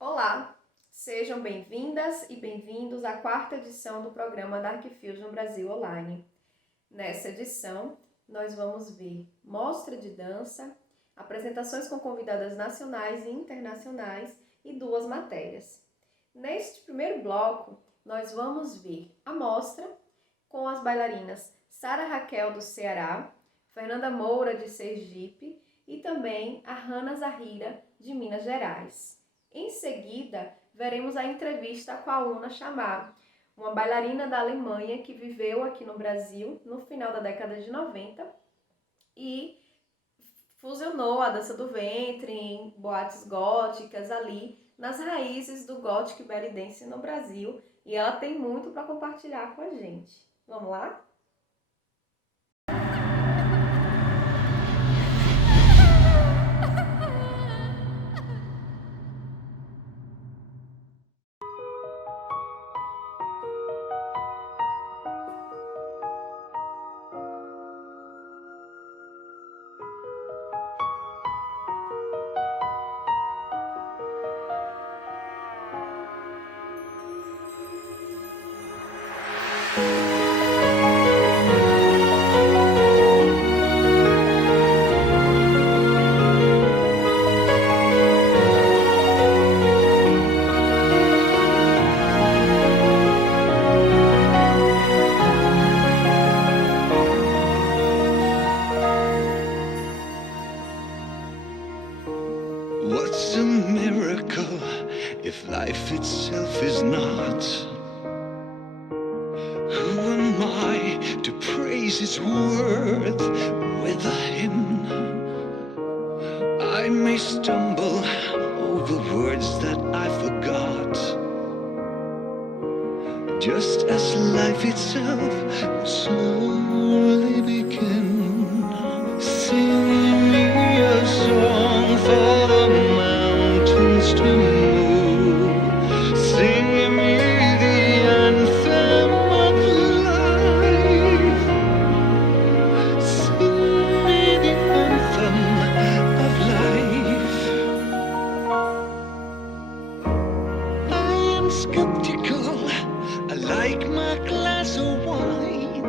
Olá, sejam bem-vindas e bem-vindos à quarta edição do programa Dark Fusion Brasil Online. Nessa edição, nós vamos ver mostra de dança, apresentações com convidadas nacionais e internacionais e duas matérias. Neste primeiro bloco, nós vamos ver a mostra com as bailarinas Sara Raquel do Ceará, Fernanda Moura de Sergipe e também a Hanna Zahira de Minas Gerais. Em seguida, veremos a entrevista com a Una Chamar, uma bailarina da Alemanha que viveu aqui no Brasil no final da década de 90 e fusionou a dança do ventre em boates góticas ali nas raízes do Gothic Belly Dance no Brasil, e ela tem muito para compartilhar com a gente. Vamos lá? What's a miracle if life itself is not? Who am I to praise its worth with a hymn? I may stumble over words that I forgot, just as life itself will slowly begin. Sing me a song for the mountains to move. Sing me the anthem of life. Sing me the anthem of life. I am skeptical, I like my glass of wine.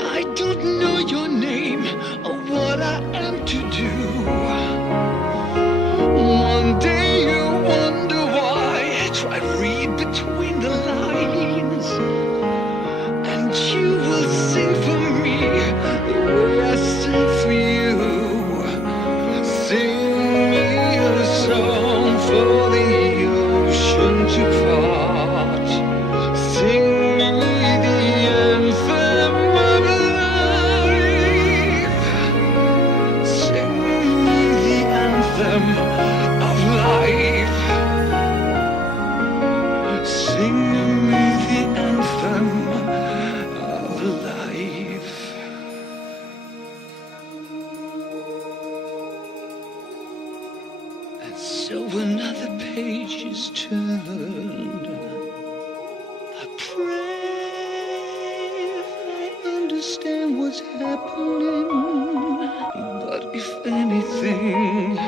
I don't know your name or what I am to do. One day you wonder why. Try read between the lines, and you will sing for me the way I sing for you. Sing me a song for the ocean to part. Sing me the anthem of life. Sing me the anthem of life. Sing me the anthem of life. And so another page is turned. I pray I understand what's happening, but if anything,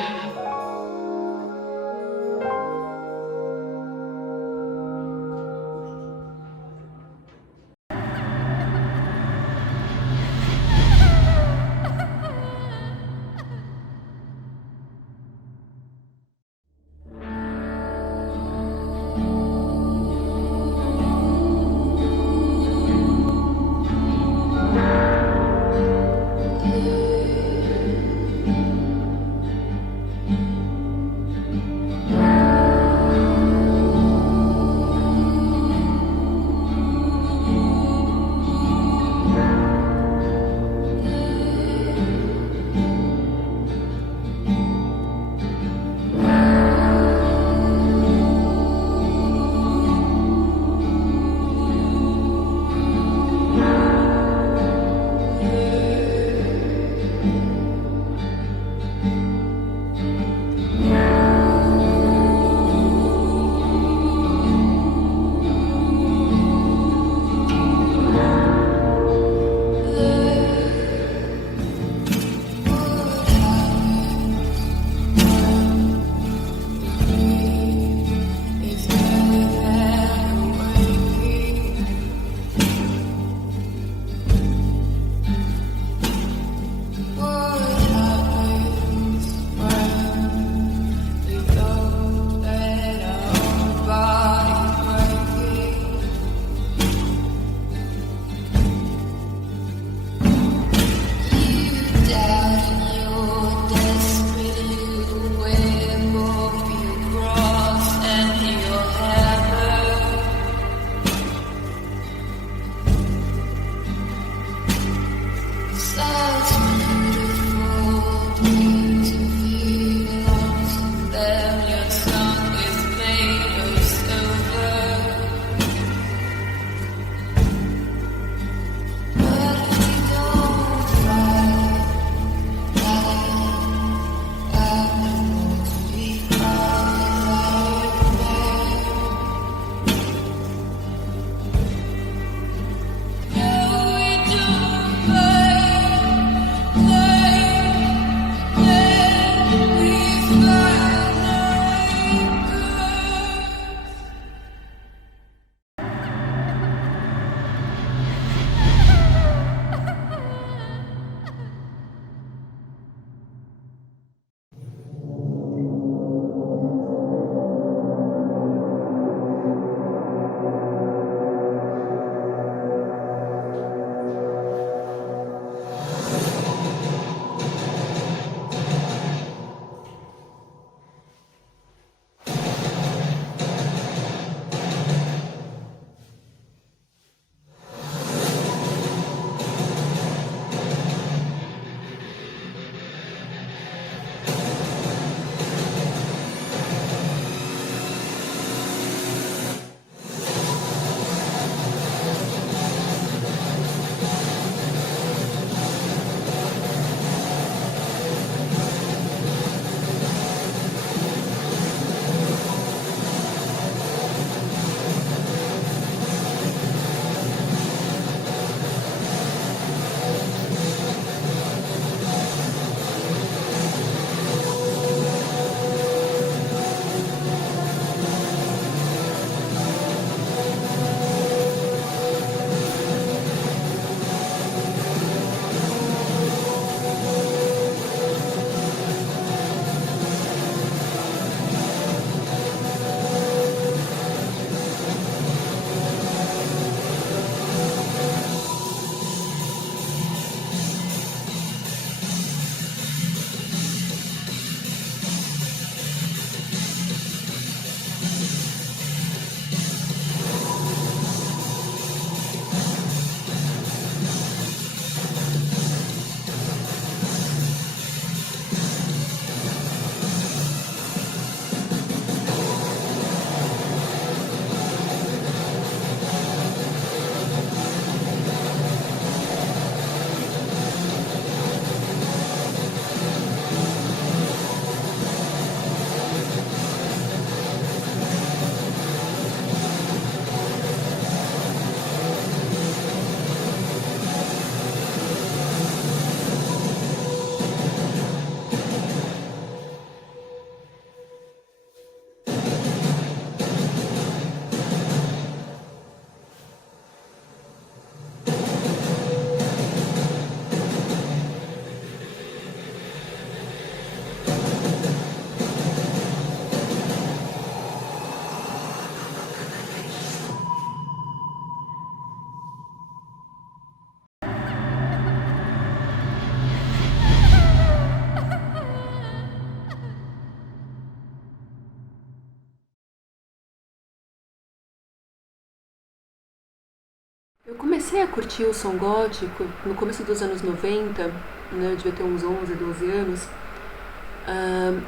Eu comecei a curtir o som gótico no começo dos anos 90, né, eu devia ter uns 11, 12 anos.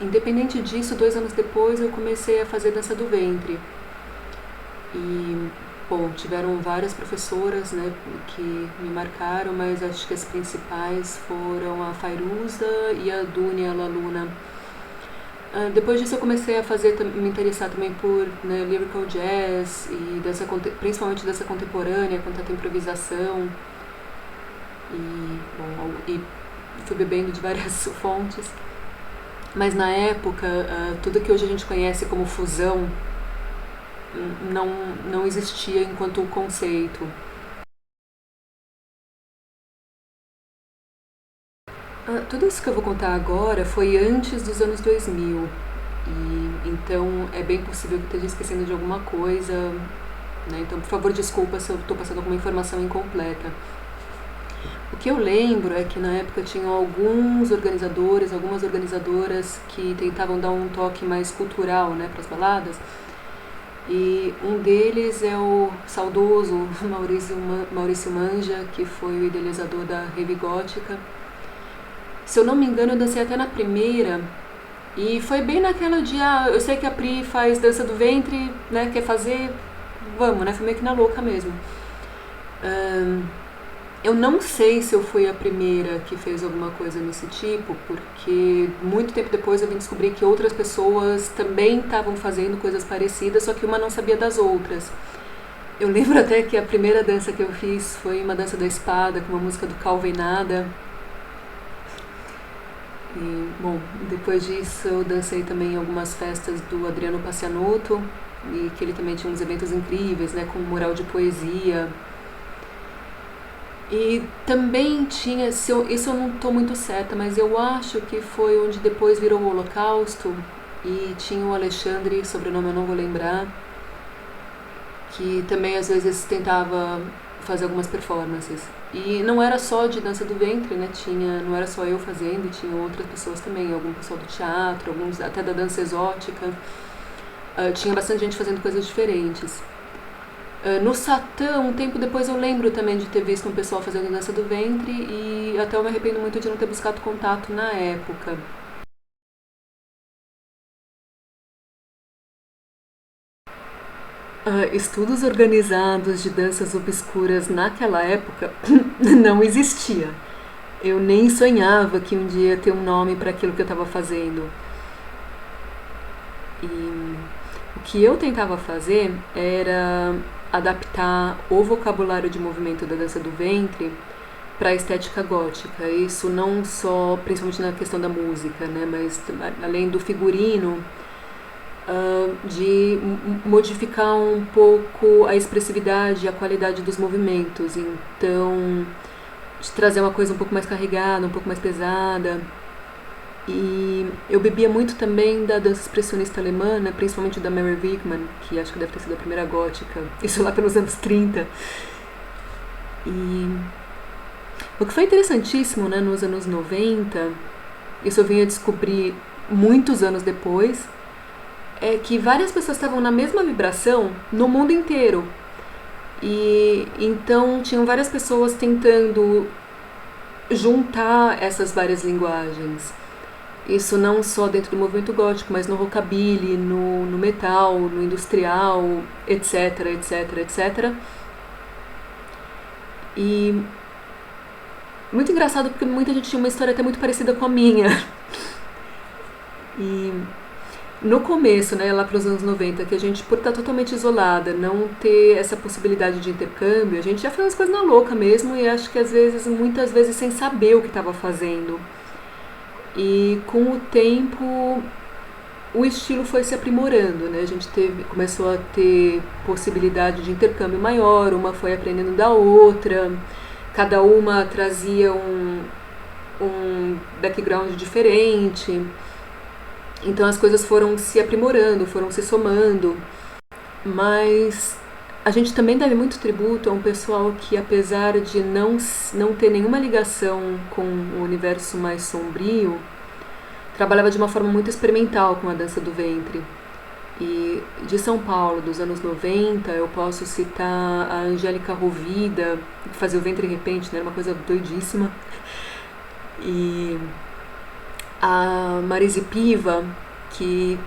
Independente disso, 2 anos depois eu comecei a fazer dança do ventre. E, bom, tiveram várias professoras, né, que me marcaram, mas acho que as principais foram a Fairuza e a Dunia Laluna. Depois disso eu comecei a me interessar também por, né, lyrical jazz e principalmente dança contemporânea, cantata improvisação. E fui bebendo de várias fontes. Mas na época, tudo que hoje a gente conhece como fusão não existia enquanto conceito. Tudo isso que eu vou contar agora foi antes dos anos 2000, e então é bem possível que eu esteja esquecendo de alguma coisa, né? Então, por favor, desculpa se eu estou passando alguma informação incompleta. O que eu lembro é que na época tinham algumas organizadoras que tentavam dar um toque mais cultural, né, para as baladas, e um deles é o saudoso Maurício Manja, que foi o idealizador da Rave Gótica. Se eu não me engano, eu dancei até na primeira, e foi bem naquela de, eu sei que a Pri faz dança do ventre, né, quer fazer, vamos, né, foi meio que na louca mesmo. Eu não sei se eu fui a primeira que fez alguma coisa nesse tipo, porque muito tempo depois eu vim descobrir que outras pessoas também estavam fazendo coisas parecidas, só que uma não sabia das outras. Eu lembro até que a primeira dança que eu fiz foi uma dança da espada, com uma música do Calveinada. E, bom, depois disso eu dancei também em algumas festas do Adriano Pacianotto, e que ele também tinha uns eventos incríveis, né, com um mural de poesia. E também tinha, isso eu não estou muito certa, mas eu acho que foi onde depois virou o Holocausto, e tinha o Alexandre, sobrenome eu não vou lembrar, que também às vezes tentava fazer algumas performances. E não era só de dança do ventre, né? Não era só eu fazendo, tinha outras pessoas também, algum pessoal do teatro, alguns até da dança exótica. Tinha bastante gente fazendo coisas diferentes. No Satã, um tempo depois eu lembro também de ter visto um pessoal fazendo dança do ventre, e até eu me arrependo muito de não ter buscado contato na época. Estudos organizados de danças obscuras naquela época não existia. Eu nem sonhava que um dia ia ter um nome para aquilo que eu estava fazendo. E o que eu tentava fazer era adaptar o vocabulário de movimento da dança do ventre para a estética gótica. Isso não só, principalmente na questão da música, né, mas além do figurino, de modificar um pouco a expressividade e a qualidade dos movimentos. Então, de trazer uma coisa um pouco mais carregada, um pouco mais pesada. E eu bebia muito também da dança expressionista alemã, né, principalmente da Mary Wigman, que acho que deve ter sido a primeira gótica, isso lá pelos anos 30. E o que foi interessantíssimo, né, nos anos 90, isso eu vim a descobrir muitos anos depois, é que várias pessoas estavam na mesma vibração no mundo inteiro. E então tinham várias pessoas tentando juntar essas várias linguagens. Isso não só dentro do movimento gótico, mas no rockabilly, no metal, no industrial, etc, etc, etc. E muito engraçado porque muita gente tinha uma história até muito parecida com a minha. E no começo, né, lá pelos anos 90, que a gente, por estar totalmente isolada, não ter essa possibilidade de intercâmbio, a gente já fazia as coisas na louca mesmo, e acho que muitas vezes sem saber o que estava fazendo. E com o tempo o estilo foi se aprimorando, né? A gente começou a ter possibilidade de intercâmbio maior, uma foi aprendendo da outra, cada uma trazia um background diferente. Então as coisas foram se aprimorando, foram se somando. Mas a gente também deve muito tributo a um pessoal que, apesar de não ter nenhuma ligação com o universo mais sombrio, trabalhava de uma forma muito experimental com a dança do ventre. E de São Paulo, dos anos 90, eu posso citar a Angélica Rovida, que fazia o Ventre Repente, né? Era uma coisa doidíssima. E a Marise Piva, que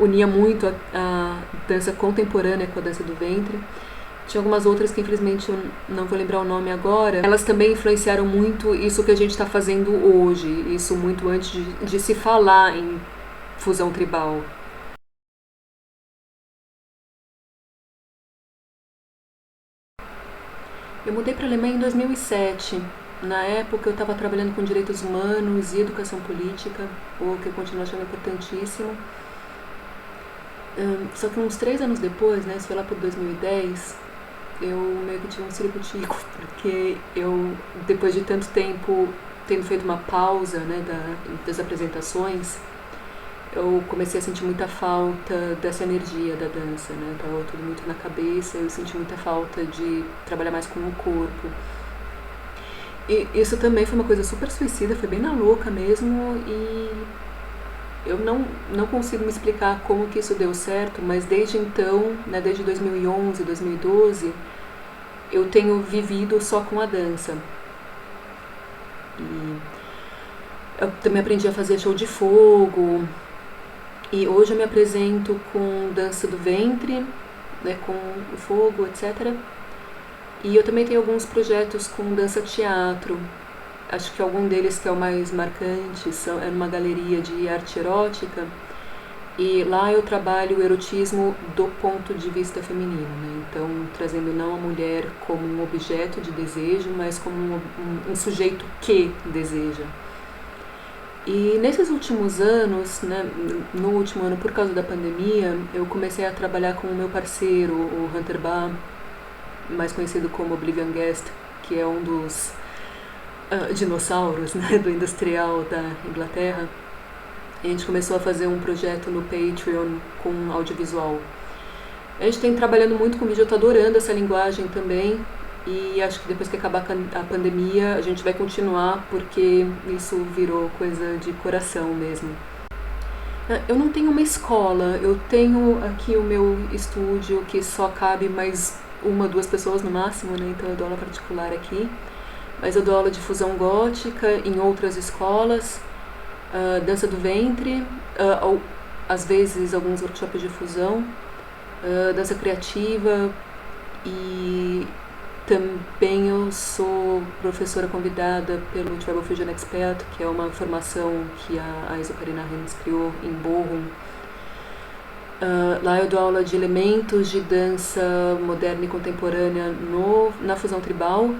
unia muito a dança contemporânea com a dança do ventre. Tinha algumas outras que infelizmente eu não vou lembrar o nome agora. Elas também influenciaram muito isso que a gente está fazendo hoje, isso muito antes de se falar em fusão tribal. Eu mudei para a Alemanha em 2007. Na época eu estava trabalhando com direitos humanos e educação política, o que eu continuo achando importantíssimo. Só que uns 3 anos depois, né, isso foi lá por 2010, eu meio que tive um circo-tico, porque eu, depois de tanto tempo tendo feito uma pausa, né, das apresentações, eu comecei a sentir muita falta dessa energia da dança, né, tava tudo muito na cabeça, eu senti muita falta de trabalhar mais com o corpo. E isso também foi uma coisa super suicida, foi bem na louca mesmo, e eu não consigo me explicar como que isso deu certo, mas desde então, né, desde 2011, 2012, eu tenho vivido só com a dança. E eu também aprendi a fazer show de fogo, e hoje eu me apresento com dança do ventre, né, com o fogo, etc. E eu também tenho alguns projetos com dança-teatro. Acho que algum deles que é o mais marcante é numa galeria de arte erótica, e lá eu trabalho o erotismo do ponto de vista feminino, né? Então trazendo não a mulher como um objeto de desejo, mas como um sujeito que deseja. E nesses últimos anos, né, no último ano por causa da pandemia, eu comecei a trabalhar com o meu parceiro, o Hunter Ba, mais conhecido como Oblivion Guest, que é um dos dinossauros, né, do industrial da Inglaterra. E a gente começou a fazer um projeto no Patreon com audiovisual. A gente tem trabalhando muito com vídeo, eu estou adorando essa linguagem também, e acho que depois que acabar a pandemia a gente vai continuar, porque isso virou coisa de coração mesmo. Eu não tenho uma escola, eu tenho aqui o meu estúdio que só cabe mais 1, 2 pessoas no máximo, né, então eu dou aula particular aqui. Mas eu dou aula de fusão gótica em outras escolas, dança do ventre, ou, às vezes alguns workshops de fusão, dança criativa, e também eu sou professora convidada pelo Tribal Fusion Expert, que é uma formação que a Isocarina Rennes criou em Bochum. Lá eu dou aula de elementos de dança moderna e contemporânea na fusão tribal,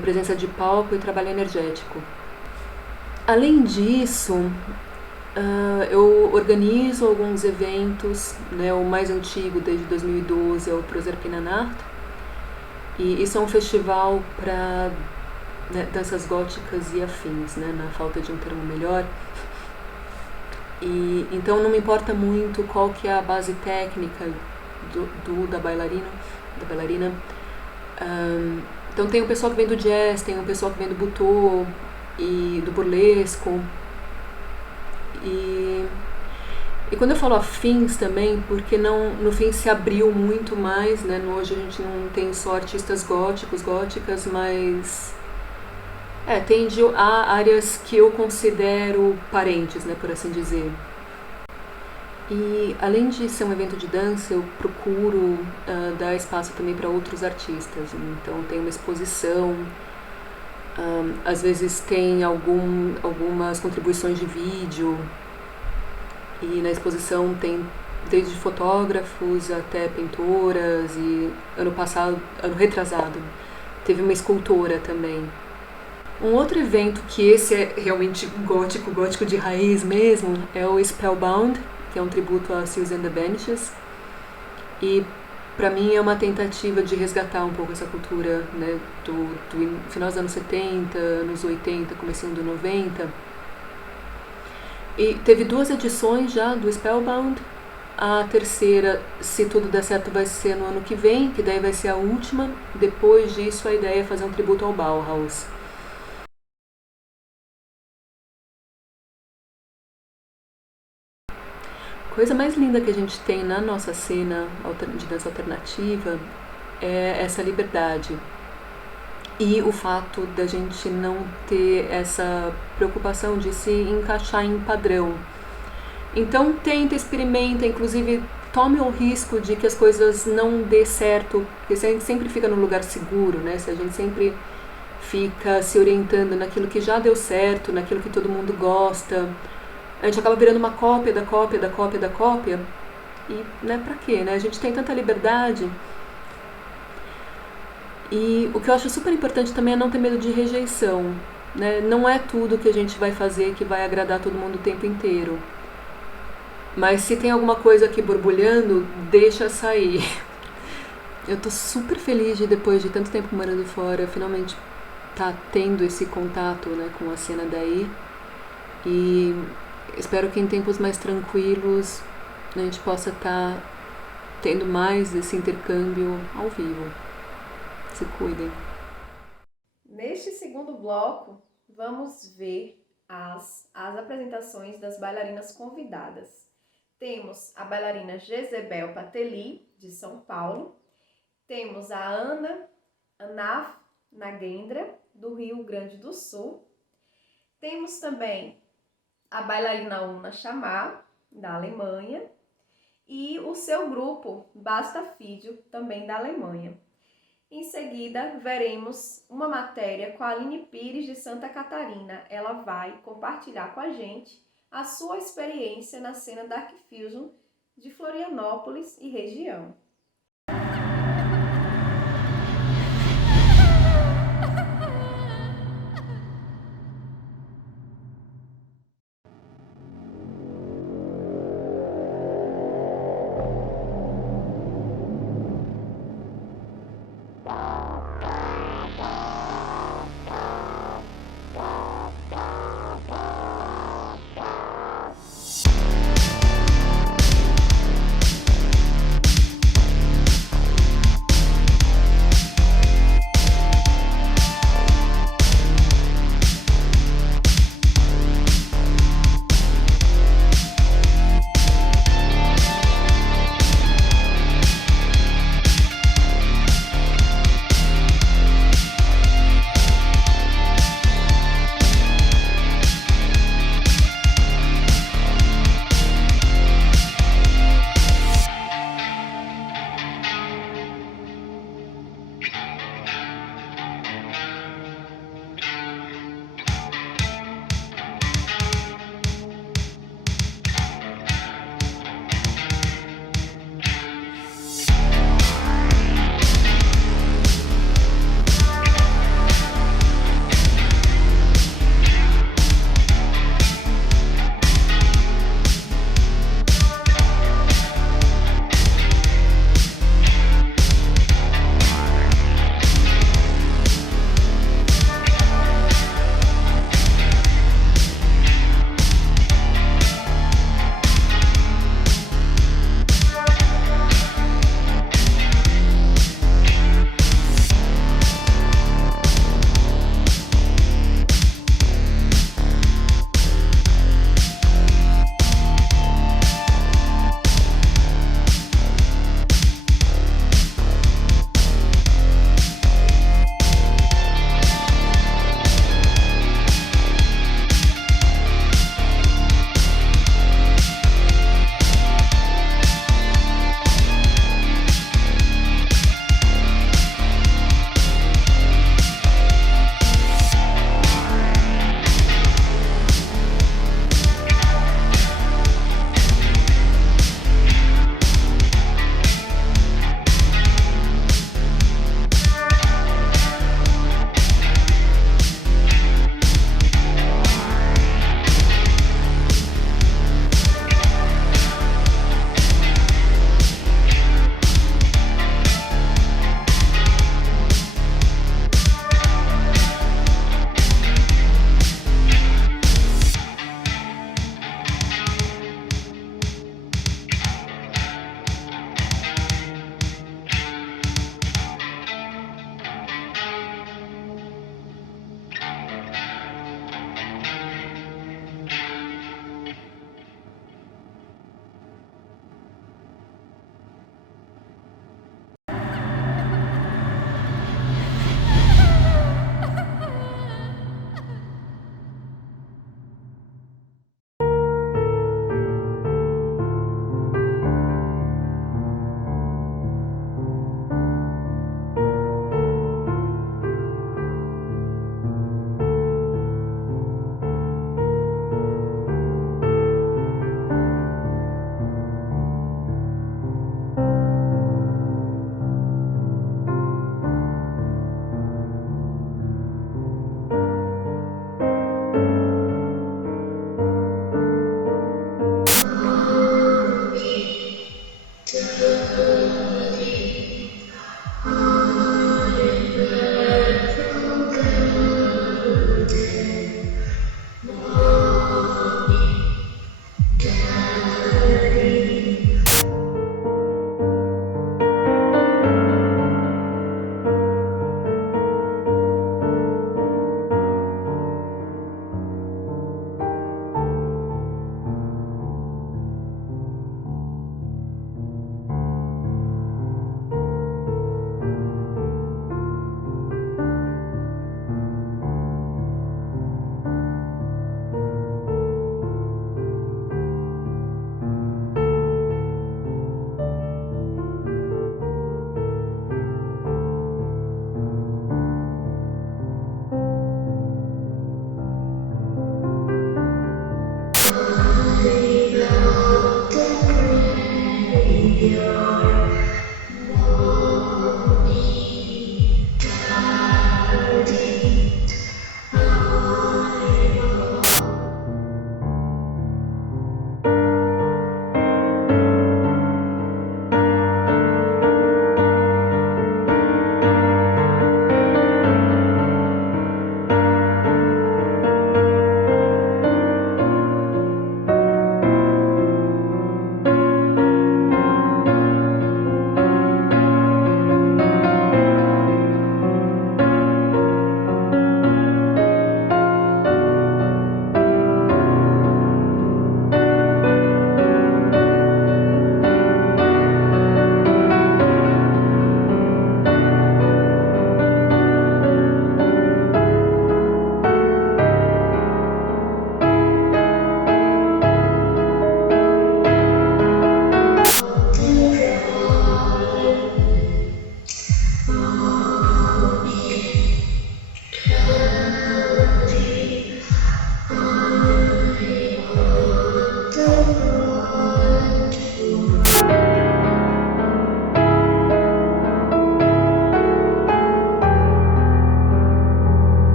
presença de palco e trabalho energético. Além disso, eu organizo alguns eventos, né, o mais antigo desde 2012 é o Proserpina Nacht, e isso é um festival para, né, danças góticas e afins, né, na falta de um termo melhor. E então não me importa muito qual que é a base técnica da bailarina. Então tem o pessoal que vem do jazz, tem o pessoal que vem do butô e do burlesco. E quando eu falo afins também, porque no fim se abriu muito mais, né? Hoje a gente não tem só artistas góticas, mas há áreas que eu considero parentes, né, por assim dizer. E além de ser um evento de dança, eu procuro dar espaço também para outros artistas. Então tem uma exposição, às vezes tem algumas contribuições de vídeo, e na exposição tem desde fotógrafos até pintoras, e ano retrasado, teve uma escultora também. Um outro evento que esse é realmente gótico de raiz mesmo, é o Spellbound, que é um tributo a Susie and the Banshees, e para mim é uma tentativa de resgatar um pouco essa cultura, né, do final dos anos 70, anos 80, comecinho do 90. E teve 2 edições já do Spellbound. A terceira, se tudo der certo, vai ser no ano que vem, que daí vai ser a última. Depois disso, a ideia é fazer um tributo ao Bauhaus. coisa mais linda que a gente tem na nossa cena de dança alternativa é essa liberdade. E o fato da gente não ter essa preocupação de se encaixar em padrão. Então tenta, experimenta, inclusive tome o risco de que as coisas não dê certo, porque se a gente sempre fica no lugar seguro, né? Se a gente sempre fica se orientando naquilo que já deu certo, naquilo que todo mundo gosta, a gente acaba virando uma cópia da cópia da cópia da cópia. E, né, pra quê, né? A gente tem tanta liberdade. E o que eu acho super importante também é não ter medo de rejeição, né? Não é tudo que a gente vai fazer que vai agradar todo mundo o tempo inteiro. Mas se tem alguma coisa aqui borbulhando, deixa sair. Eu tô super feliz de, depois de tanto tempo morando fora, finalmente tá tendo esse contato, né, com a cena daí. E espero que em tempos mais tranquilos a gente possa estar tendo mais esse intercâmbio ao vivo. Se cuidem. Neste segundo bloco, vamos ver as apresentações das bailarinas convidadas. Temos a bailarina Jezebel Pateli, de São Paulo. Temos a Anaf Nagendra, do Rio Grande do Sul. Temos também a bailarina Una Chamar, da Alemanha. E o seu grupo, Basta Fídio, também da Alemanha. Em seguida, veremos uma matéria com a Aline Pires, de Santa Catarina. Ela vai compartilhar com a gente a sua experiência na cena Dark Fusion de Florianópolis e região.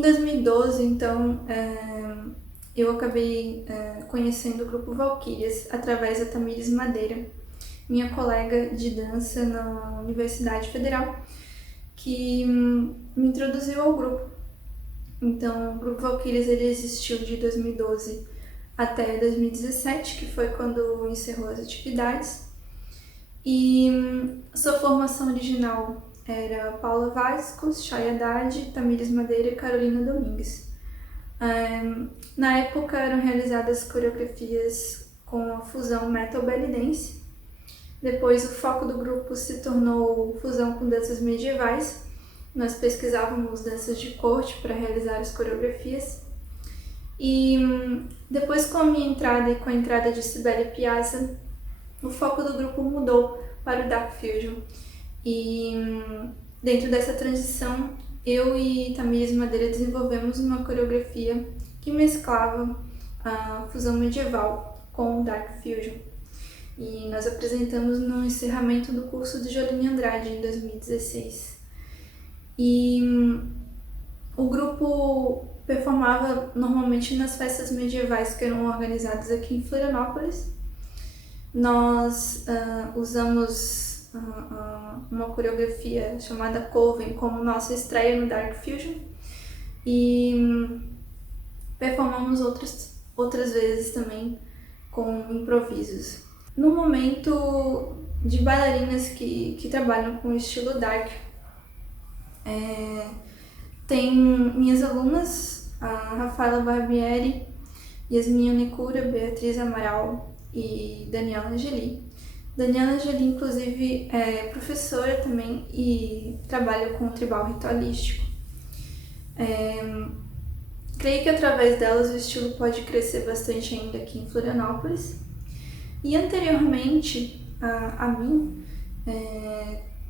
Em 2012, então, eu acabei conhecendo o grupo Valquírias através da Tamires Madeira, minha colega de dança na Universidade Federal, que me introduziu ao grupo. Então, o grupo Valquírias ele existiu de 2012 até 2017, que foi quando encerrou as atividades. E sua formação original era Paula Vascos, Chay Haddad, Tamires Madeira e Carolina Domingues. Na época eram realizadas coreografias com a fusão metal belly dance. Depois o foco do grupo se tornou fusão com danças medievais. Nós pesquisávamos danças de corte para realizar as coreografias. E depois com a minha entrada e com a entrada de Sibeli Piazza, o foco do grupo mudou para o Dark Fusion. E dentro dessa transição, eu e Tamires Madeira desenvolvemos uma coreografia que mesclava a fusão medieval com o Dark Fusion. E nós apresentamos no encerramento do curso de Jolene Andrade em 2016. E o grupo performava normalmente nas festas medievais que eram organizadas aqui em Florianópolis. Nós usamos uma coreografia chamada Coven como nossa estreia no Dark Fusion e performamos outras vezes também com improvisos. No momento de bailarinas que trabalham com o estilo Dark, tem minhas alunas, a Rafaela Barbieri, Yasmin Nicura, Beatriz Amaral e Daniela Angeli. Daniela Angeli, inclusive, é professora também e trabalha com o tribal ritualístico. Creio que através delas o estilo pode crescer bastante ainda aqui em Florianópolis. E anteriormente a mim,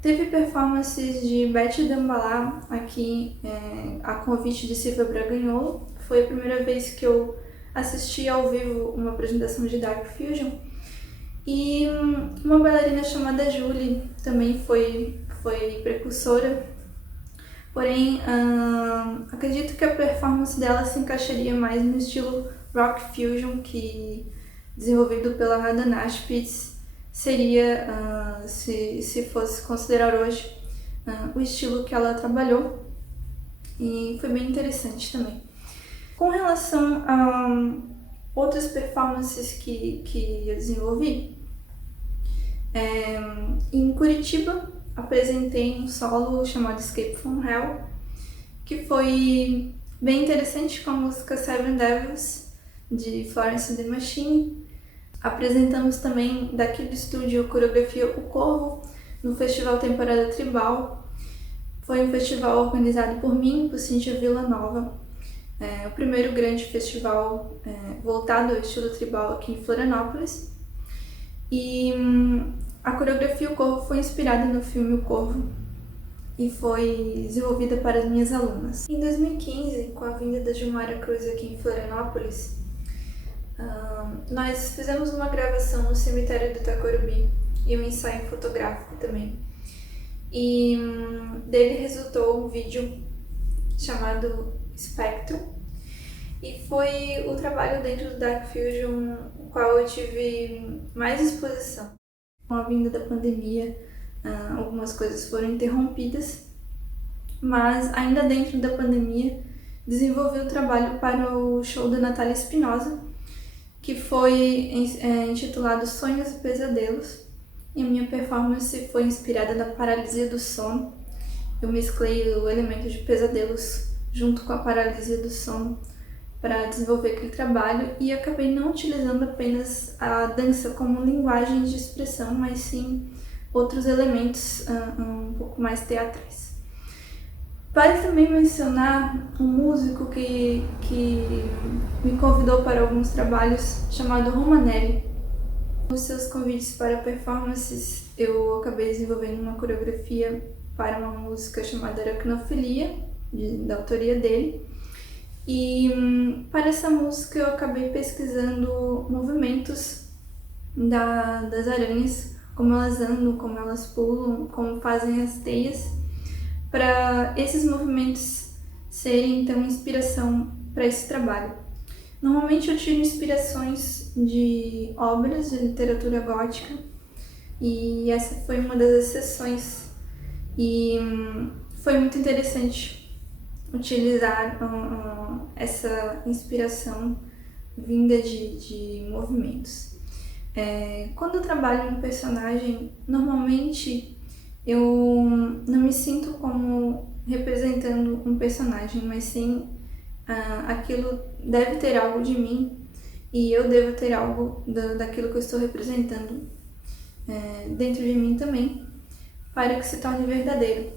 teve performances de Beth Dambalá aqui a convite de Silvia Braganholo. Foi a primeira vez que eu assisti ao vivo uma apresentação de Dark Fusion. E uma bailarina chamada Julie também foi precursora. Porém, acredito que a performance dela se encaixaria mais no estilo Rock Fusion, que desenvolvido pela Radha Spitz seria, se fosse considerar hoje, o estilo que ela trabalhou, e foi bem interessante também. Com relação a outras performances que eu desenvolvi, em Curitiba apresentei um solo chamado Escape from Hell, que foi bem interessante com a música Seven Devils, de Florence and the Machine. Apresentamos também daqui do estúdio a coreografia O Corvo, no Festival Temporada Tribal. Foi um festival organizado por mim, por Cíntia Villanova. O primeiro grande festival voltado ao estilo tribal aqui em Florianópolis. E a coreografia O Corvo foi inspirada no filme O Corvo e foi desenvolvida para as minhas alunas. Em 2015, com a vinda da Gilmara Cruz aqui em Florianópolis, nós fizemos uma gravação no cemitério do Itacorubi e um ensaio fotográfico também. E dele resultou um vídeo chamado Spectro, e foi o trabalho dentro do Dark Fusion o qual eu tive mais exposição. Com a vinda da pandemia, algumas coisas foram interrompidas, mas ainda dentro da pandemia desenvolvi o trabalho para o show da Natália Espinosa, que foi intitulado Sonhos e Pesadelos, e a minha performance foi inspirada na paralisia do sono. Eu mesclei o elemento de pesadelos junto com a paralisia do sono para desenvolver aquele trabalho, e acabei não utilizando apenas a dança como linguagem de expressão, mas sim outros elementos um pouco mais teatrais. Vale também mencionar um músico que me convidou para alguns trabalhos, chamado Romanelli. Os seus convites para performances, eu acabei desenvolvendo uma coreografia para uma música chamada Aracnofilia, da autoria dele. E para essa música eu acabei pesquisando movimentos das aranhas, como elas andam, como elas pulam, como fazem as teias, para esses movimentos serem então inspiração para esse trabalho. Normalmente eu tiro inspirações de obras de literatura gótica e essa foi uma das exceções e foi muito interessante utilizar essa inspiração vinda de movimentos. Quando eu trabalho um personagem, normalmente eu não me sinto como representando um personagem, mas sim aquilo deve ter algo de mim e eu devo ter algo daquilo que eu estou representando dentro de mim também, para que se torne verdadeiro.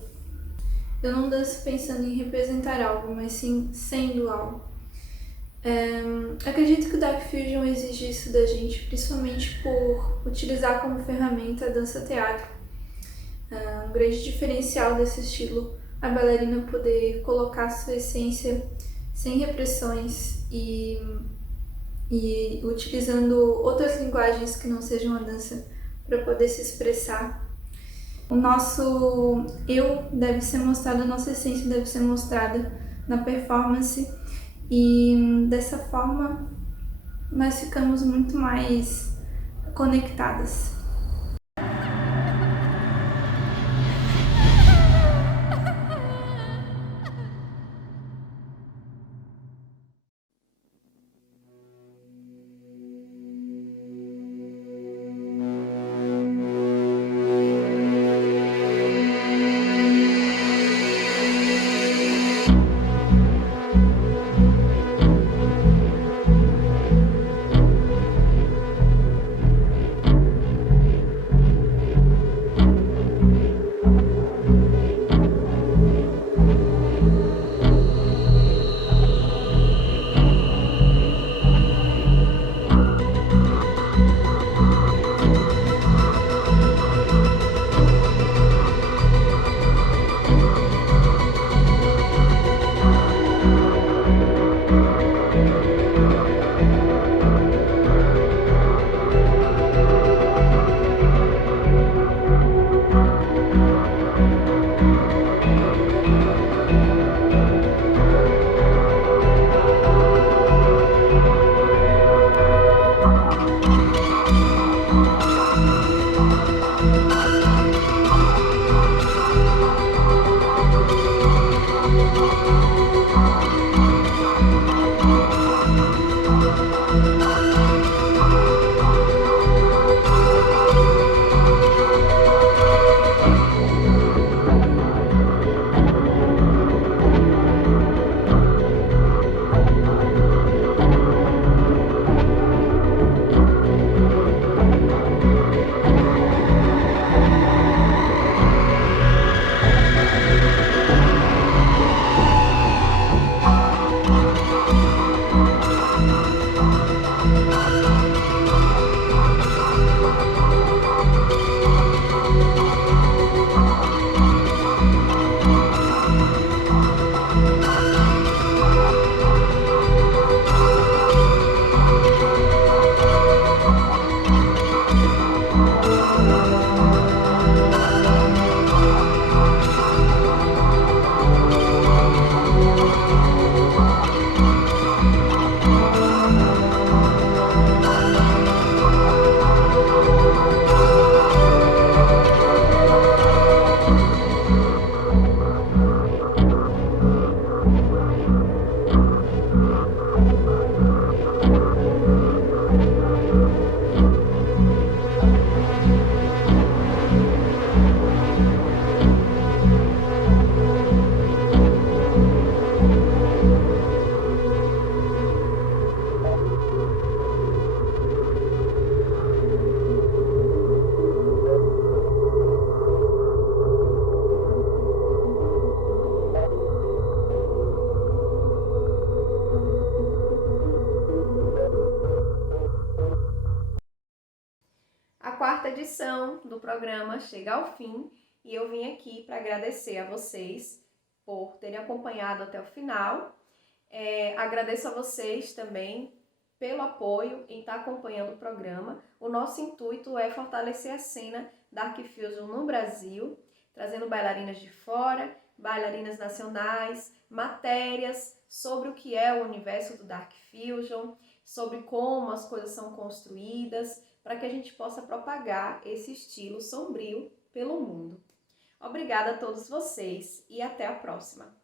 Eu não danço pensando em representar algo, mas sim sendo algo. Acredito que o Dark Fusion exige isso da gente, principalmente por utilizar como ferramenta a dança-teatro. Um grande diferencial desse estilo, a bailarina poder colocar sua essência sem repressões e utilizando outras linguagens que não sejam a dança para poder se expressar. O nosso eu deve ser mostrado, a nossa essência deve ser mostrada na performance e dessa forma nós ficamos muito mais conectadas. Quarta edição do programa chega ao fim e eu vim aqui para agradecer a vocês por terem acompanhado até o final. Agradeço a vocês também pelo apoio em estar acompanhando o programa. O nosso intuito é fortalecer a cena Dark Fusion no Brasil, trazendo bailarinas de fora, bailarinas nacionais, matérias sobre o que é o universo do Dark Fusion, sobre como as coisas são construídas, para que a gente possa propagar esse estilo sombrio pelo mundo. Obrigada a todos vocês e até a próxima!